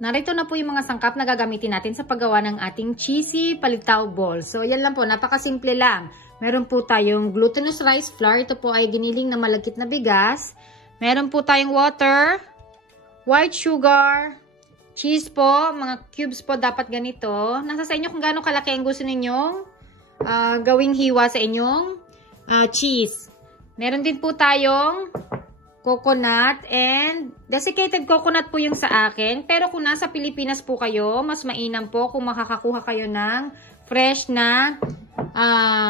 Narito na po yung mga sangkap na gagamitin natin sa paggawa ng ating cheesy palitaw ball. So, yan lang po. Napakasimple lang. Meron po tayong glutinous rice flour. Ito po ay giniling na malagkit na bigas. Meron po tayong water, white sugar, cheese po. Mga cubes po dapat ganito. Nasa sa inyo kung gaano kalaki ang gusto ninyong gawing hiwa sa inyong cheese. Meron din po tayong coconut and desiccated coconut po yung sa akin. Pero kung nasa Pilipinas po kayo, mas mainam po kung makakakuha kayo ng fresh na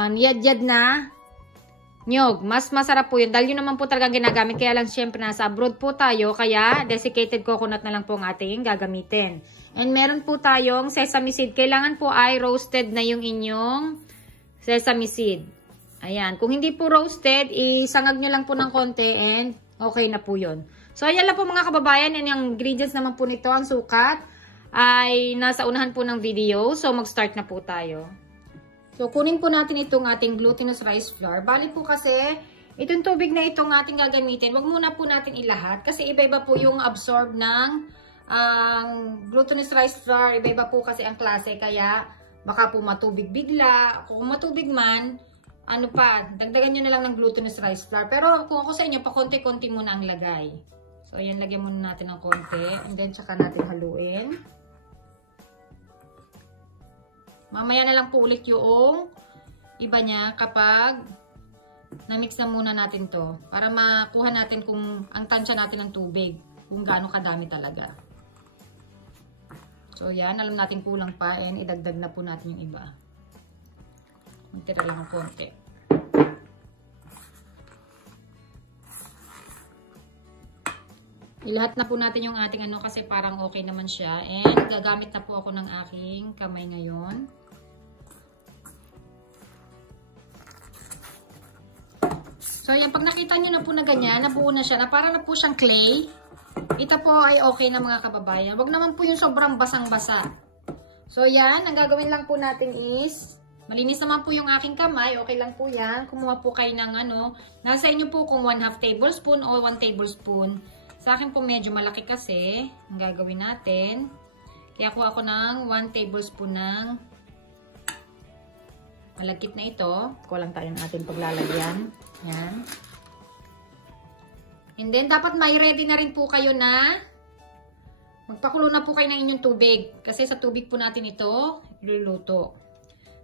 niyad-yad na nyog. Mas masarap po yun. Dahil yun naman po talagang ginagamit. Kaya lang syempre nasa abroad po tayo. Kaya desiccated coconut na lang po ang ating gagamitin. And meron po tayong sesame seed. Kailangan po ay roasted na yung inyong sesame seed. Ayan. Kung hindi po roasted, isangag nyo lang po ng konti and okay na po yun. So, ayan lang po mga kababayan. Yan yung ingredients naman po nito. Ang sukat ay nasa unahan po ng video. So, mag-start na po tayo. So, kunin po natin itong ating glutinous rice flour. Bali po kasi, itong tubig na itong ating gagamitin, wag muna po natin ilahat. Kasi iba-iba po yung absorb ng glutinous rice flour. Iba-iba po kasi ang klase. Kaya, baka po matubig bigla. Kung matubig man, ano pa, dagdagan nyo na lang ng glutinous rice flour. Pero kung ako sa inyo, pa konti-konti muna ang lagay. So, ayan, lagyan muna natin ng konti. And then, tsaka natin haluin. Mamaya na lang po ulit yung iba niya kapag na-mix na muna natin to. Para makuha natin kung ang tansya natin ng tubig. Kung gaano kadami talaga. So, yan. Alam natin kulang pa. And idagdag na po natin yung iba. Magtira lang ng konti. Ilahat na po natin yung ating ano kasi parang okay naman siya. And gagamit na po ako ng aking kamay ngayon. So, yan. Pag nakita nyo na po na ganyan, nabuo na siya, na parang na po siyang clay. Ito po ay okay na mga kababayan. Wag naman po yung sobrang basang-basa. So, yan. Ang gagawin lang po natin is malinis naman po yung aking kamay. Okay lang po yan. Kumuha po kayo ng ano. Nasa inyo po kung 1/2 tablespoon o 1 tablespoon. Sa akin po medyo malaki kasi. Ang gagawin natin. Kaya kuha ako ng 1 tablespoon ng malagkit na ito. Kuha lang tayo ng ating paglalagyan. Yan. And then, dapat may ready na rin po kayo na magpakulo na po kayo ng inyong tubig. Kasi sa tubig po natin ito iluluto.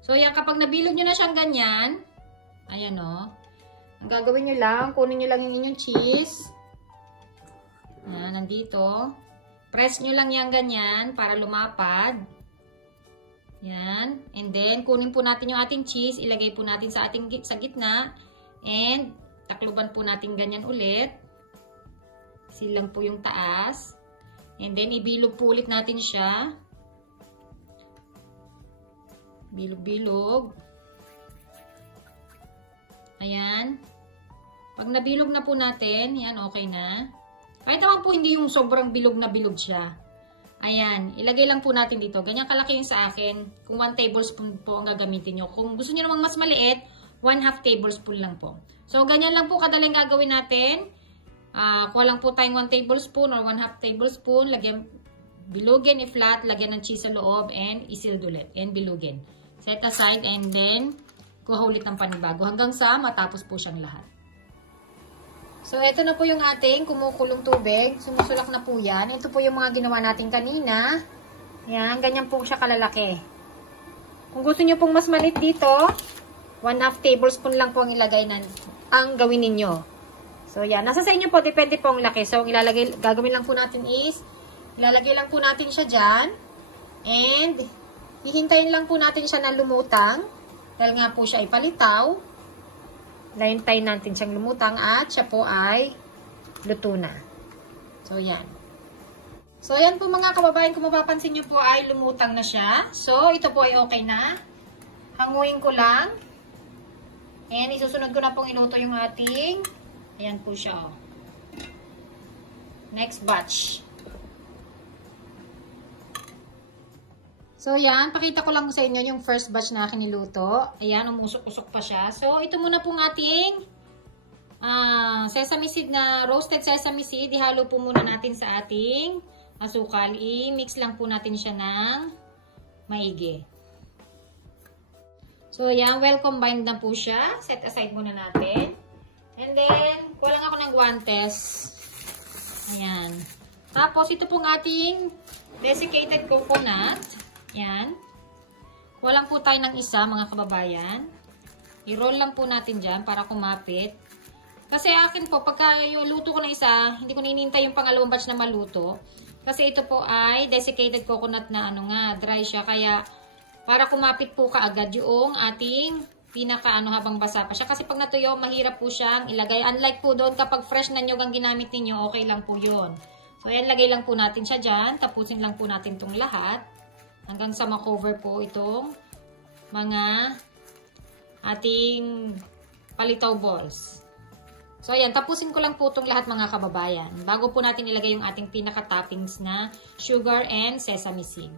So, yan, kapag nabilog nyo na siyang ganyan, ayan o, ang gagawin nyo lang, kunin nyo lang yung inyong cheese. Ayan, nandito. Press nyo lang yan ganyan para lumapad. Yan. And then, kunin po natin yung ating cheese, ilagay po natin sa gitna. And, takluban po natin ganyan ulit. Silang po yung taas. And then, ibilog po ulit natin siya. Bilog-bilog. Ayan. Pag nabilog na po natin, yan, okay na. Kahit naman po hindi yung sobrang bilog na bilog siya. Ayan. Ilagay lang po natin dito. Ganyan kalaki yung sa akin. Kung 1 tablespoon po ang gagamitin nyo. Kung gusto nyo namang mas maliit, 1/2 tablespoon lang po. So, ganyan lang po kadaling gagawin natin. Kuha lang po tayong 1 tablespoon or 1/2 tablespoon. Lagyan, bilugin, i-flat, lagyan ng cheese sa loob, and isealed ulit. And bilugin. Set aside, and then, kuha ulit ng panibago. Hanggang sa matapos po siyang lahat. So, ito na po yung ating kumukulong tubig. Sumusulak na po yan. Ito po yung mga ginawa natin kanina. Yan, ganyan po siya kalalaki. Kung gusto nyo pong mas maliit dito, 1/2 tablespoon lang po ang ilagay ang gawin ninyo. So, yan. Nasa sa inyo po, depende po ang laki. So, gagawin lang po natin is, ilalagay lang po natin siya dyan. And, hihintayin lang po natin siya na lumutang. Dahil nga po siya ay palitaw. Hintayin natin siyang lumutang at siya po ay luto na. So, yan. So, yan po mga kababayan. Kung mapapansin nyo po ay lumutang na siya. So, ito po ay okay na. Hanguin ko lang. And, isusunod ko na pong iluto yung ating. Ayan po siya. Oh. Next batch. So, yan. Pakita ko lang sa inyo yung first batch na akin niluto. Ayan, umusok-usok pa siya. So, ito muna pong ating sesame seed na roasted sesame seed. Ihalo po muna natin sa ating asukal. I-mix lang po natin siya ng maigi. So, yan. Well combined na po siya. Set aside muna natin. And then, kuha lang ako ng guantes. Ayan. Tapos, ito pong ating desiccated coconut. Ayan. Kuha lang po tayo ng isa, mga kababayan. I-roll lang po natin dyan para kumapit. Kasi akin po, pagka luto ko na isa, hindi ko ninintay yung pangalawang batch na maluto. Kasi ito po ay desiccated coconut na dry siya. Kaya, para kumapit po kaagad yung ating habang basa pa siya. Kasi pag natuyo, mahirap po siyang ilagay. Unlike po doon, kapag fresh na nyog ang ginamit ninyo, okay lang po yun. So, ayan, lagay lang po natin siya dyan. Tapusin lang po natin itong lahat. Hanggang sa makover po itong mga ating palitaw balls. So, ayan, tapusin ko lang po itong lahat mga kababayan. Bago po natin ilagay yung ating pinaka-toppings na sugar and sesame seed.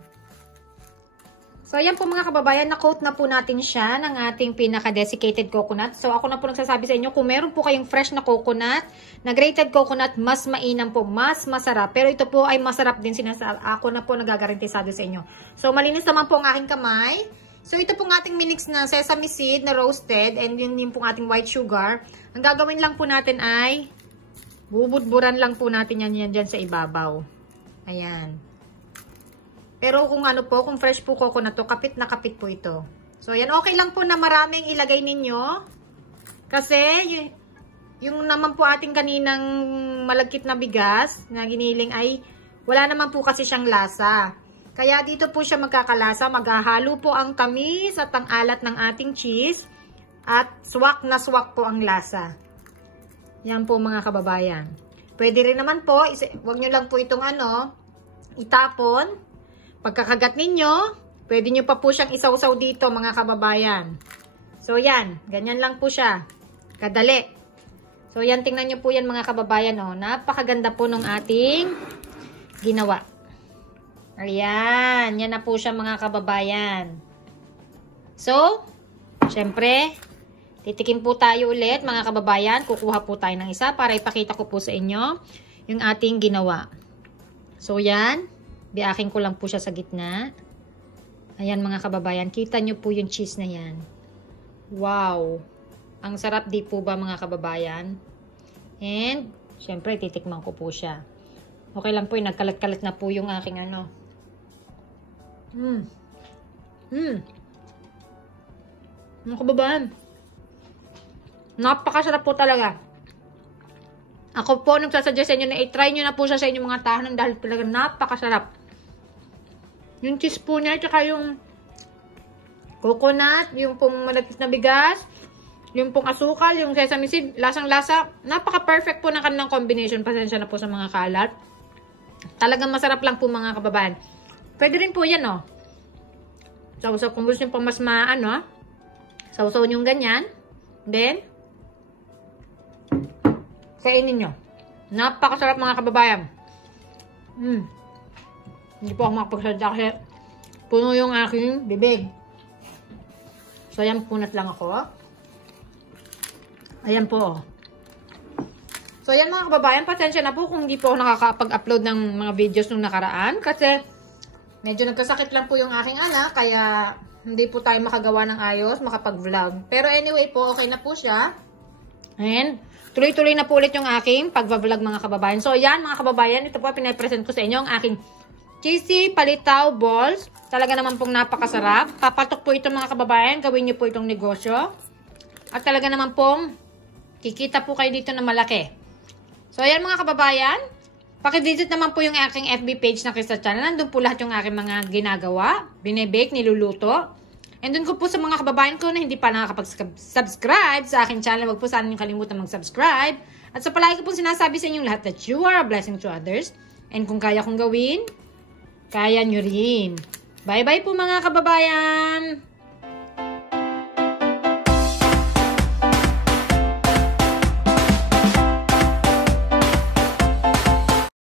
So, ayan po mga kababayan, na-coat na po natin siya ng ating pinaka-desiccated coconut. So, ako na po nagsasabi sa inyo, kung meron po kayong fresh na coconut, na grated coconut, mas mainam po, mas masarap. Pero ito po ay masarap din sinasabi. Ako na po nagagarantisado sa inyo. So, malinis naman po ang aking kamay. So, ito pong ating minix na sesame seed na roasted and yun yung pong ating white sugar. Ang gagawin lang po natin ay bubudburan lang po natin yan dyan sa ibabaw. Ayan. Pero kung kung fresh po coconut to, kapit na kapit po ito. So, ayan. Okay lang po na maraming ilagay ninyo. Kasi, yung naman po ating kaninang malagkit na bigas na giniling ay wala naman po kasi siyang lasa. Kaya dito po siya magkakalasa, maghahalo po ang tamis at ang alat ng ating cheese at swak na swak po ang lasa. Yan po mga kababayan. Pwede rin naman po, wag nyo lang po itong itapon. Pagkakagat ninyo, pwede nyo pa po siyang isawsaw dito mga kababayan. So yan, ganyan lang po siya. Kadali. So yan, tingnan nyo po yan mga kababayan. Napakaganda po ng ating ginawa. Ayan, yan na po siya mga kababayan. So, syempre, titikim po tayo ulit mga kababayan. Kukuha po tayo ng isa para ipakita ko po sa inyo yung ating ginawa. So, yan. Biakin ko lang po siya sa gitna. Ayan mga kababayan, kita nyo po yung cheese na yan. Wow! Ang sarap di po ba mga kababayan? And, syempre, titikman ko po siya. Okay lang po, nagkalat-kalat na po yung aking Mga kababayan, napakasarap po talaga. Ako po nagsasuggest sa inyo na i-try nyo na po siya sa inyong mga tahanan dahil talaga napakasarap. Yung cheese po niya, tsaka yung coconut, yung pong malapit na bigas, yung pong asukal, yung sesame seed, lasang-lasa. Napaka-perfect po ng kanilang combination. Pasensya na po sa mga kalat. Talagang masarap lang po mga kababayan. Pwede rin po yan, Sausaw, kung gusto nyo pa mas sausaw nyo ganyan. Then, kainin nyo. Napakasarap mga kababayan. Hindi po ako makapagsalita kasi puno yung aking bibig. So, ayan, punat lang ako. Ayan po. So, ayan mga kababayan, pasensya na po kung hindi po ako nakaka-upload ng mga videos nung nakaraan. Kasi, medyo nagkasakit lang po yung aking anak, kaya hindi po tayo makagawa ng ayos, makapag-vlog. Pero anyway po, okay na po siya. And, tuloy-tuloy na po ulit yung aking pag-vlog mga kababayan. So, yan mga kababayan, ito po pinapresent ko sa inyo ang aking cheesy palitaw balls. Talaga naman pong napakasarap. Papatok po ito mga kababayan, gawin nyo po itong negosyo. At talaga naman pong kikita po kayo dito na malaki. So, ayan mga kababayan. Pakivisit naman po yung aking FB page na Crystal Channel. Nandun po lahat yung aking mga ginagawa, binibake, niluluto. And dun ko po sa mga kababayan ko na hindi pa nakakapag-subscribe sa aking channel, wag po sana yung kalimutan mag-subscribe. At sa palagi ko po sinasabi sa inyong lahat that you are a blessing to others. And kung kaya kong gawin, kaya nyo rin. Bye-bye po mga kababayan!